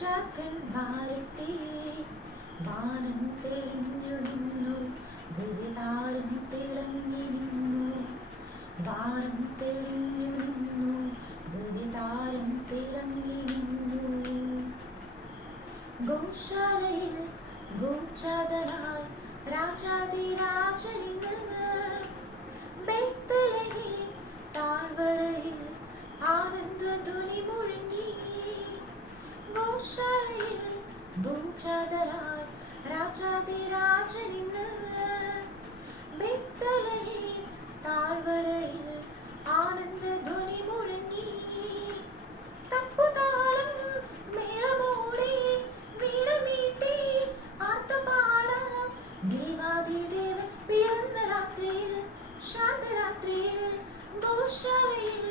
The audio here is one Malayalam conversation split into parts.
രാജാക്കന്മാരെത്തി വാനം തെളിഞ്ഞു നിന്നു, ദിവ്യതാരം തിളങ്ങി നിന്നു. വാനം തെളിഞ്ഞു നിന്നു, ദിവ്യതാരം തിളങ്ങി നിന്നു. ഗോശാലയിൽ ഗോചാതനായി രാജാതിരാജനിന്ന്, ബേത്ലഹേം താഴ്വരയിൽ ആനന്ദധ്വനി മുഴങ്ങി. ഗോശാലയിൽ ഗോചാതനായി രാജാതിരാജനിന്ന്, ബേത്ലഹേം താഴ്വരയിൽ ആനന്ദധ്വനി മുഴങ്ങി. തപ്പുതാളം മേളമോടെ വീണമീട്ടി ആർത്തുപാടാം, ദേവാദിദേവൻ പിറന്ന രാത്രിയിൽ ശാന്തരാത്രിയിൽ. ഗോശാലയിൽ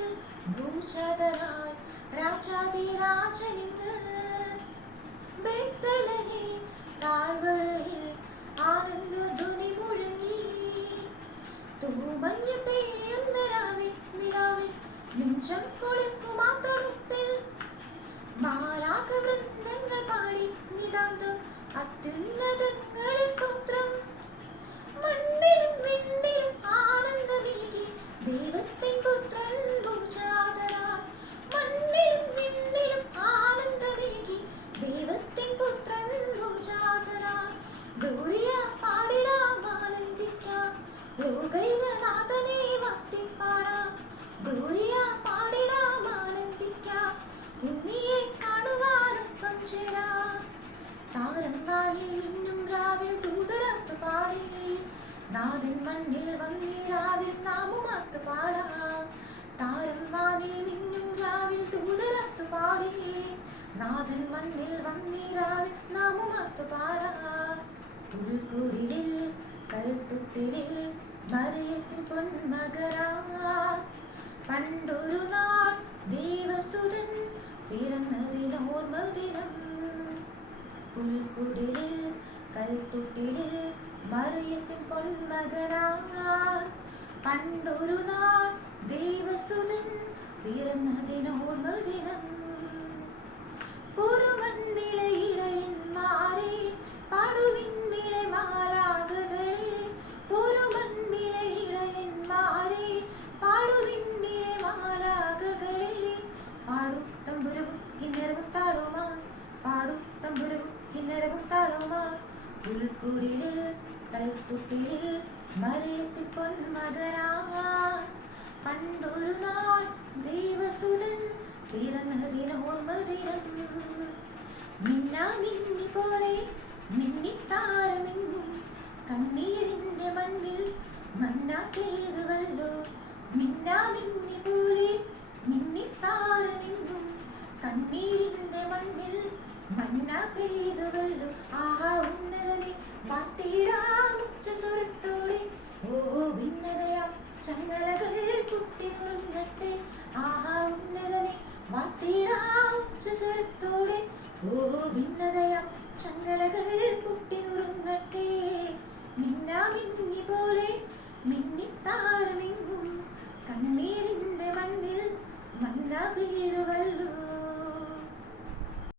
ഗോചാതനായി രാജാതിരാജനിന്ന്, ബേത്ലഹേം താഴ്വരയിൽ ആനന്ദധ്വനി മുഴങ്ങി. തൂമഞ്ഞു പെയ്യുന്ന രാവിൽ നിലാവിൽ നെഞ്ചം കുളിർക്കുമാ തണുപ്പിൽ, മാലാഖവൃന്ദങ്ങൾ പാടി നിതാന്തം അത്യുന്നതങ്ങളിൽ സ്തോത്രം. മണ്ണിലും വിണ്ണിലും ആനന്ദമേകി ദൈവത്തിൻ പുത്രൻ ഗോചാതനായി. മണ്ണിലും വിണ്ണിലും ആനന്ദമേകി ദൈവത്തിൻ പുത്രൻ ഗോചാതനായി. ഗ്ലോറിയ പാടിടാം, ആനന്ദിക്കാം, ലോകൈകനാഥനെ വാഴ്ത്തിപ്പാടാം. ഗ്ലോറിയ പാടിടാം, ആനന്ദിക്കാം, ഉണ്ണിയെ കാണുവാനൊപ്പം ചേരാം. താരം വാനിൽ നിന്നും രാവിൽ ദൂതരാത്തു പാടി, നാഥൻ മണ്ണിൽ വന്നിരാവിൽ നാമുമാത്തു പാടാം. താരം വാനിൽ നിന്നും രാവിൽ ദൂതരാത്തു പാടി, നാഥൻ മണ്ണിൽ വന്നിരാവിൽ നാമുമാത്തു പാടാം. പുൽക്കുടിലിൽ കൽത്തുട്ടിലിൽ മറിയത്തിൻ പൊന്മകനായി പണ്ടൊരു നാൾ ദേവസുതൻ പിറന്നതിനോർമ്മദിനം. പുൽക്കുടിലിൽ കൽത്തുട്ടിലിൽ മറിയത്തിൻ പൊന്മകനായി പണ്ടൊരു നാൾ ദേവസുതൻ പിറന്നതിനോർമ്മദിനം. പുറമണ്ണിലെ ഇടയന്മാരെ പാടുവിണ്ണിലെ മാലാഖകളെ, പുറമണ്ണിലെ ഇടയന്മാരെ പാടുവിണ്ണിലെ മാലാഖകളെ. പാടു തമ്പുരവും കിന്നരവും താളവുമായി, പാടു തമ്പുരവും കിന്നരവും താളവുമായി. പുൽക്കുടിലിൽ കൽത്തുട്ടിലിൽ മറിയത്തിൻ പൊന്മകനായി പണ്ടൊരു നാൾ ദേവസുതൻ പിറന്നതിനോർമ്മദിനം. മിന്നാമിന്നി പോലെ മിന്നിത്താരമെങ്ങും കണ്ണീരിന്റെ മണ്ണിൽ മന്ന പെയ്തുവല്ലോ. മിന്നാമിന്നി പോലെ മിന്നിത്താരമെങ്ങും കണ്ണീരിന്റെ മണ്ണിൽ മന്ന പെയ്തുവല്ലോ. ആഹാ ഉന്നതനെ വാഴ്ത്തിടാം ഉച്ചസ്വരത്തോടെ, ഓ ഭിന്നതയാം ചങ്ങലകൾ പൊട്ടിനുറുങ്ങട്ടെ. ആഹാ ഉന്നതനെ വാഴ്ത്തിടാം ഉച്ചസ്വരത്തോടെ, ഓ ഭിന്നതയാം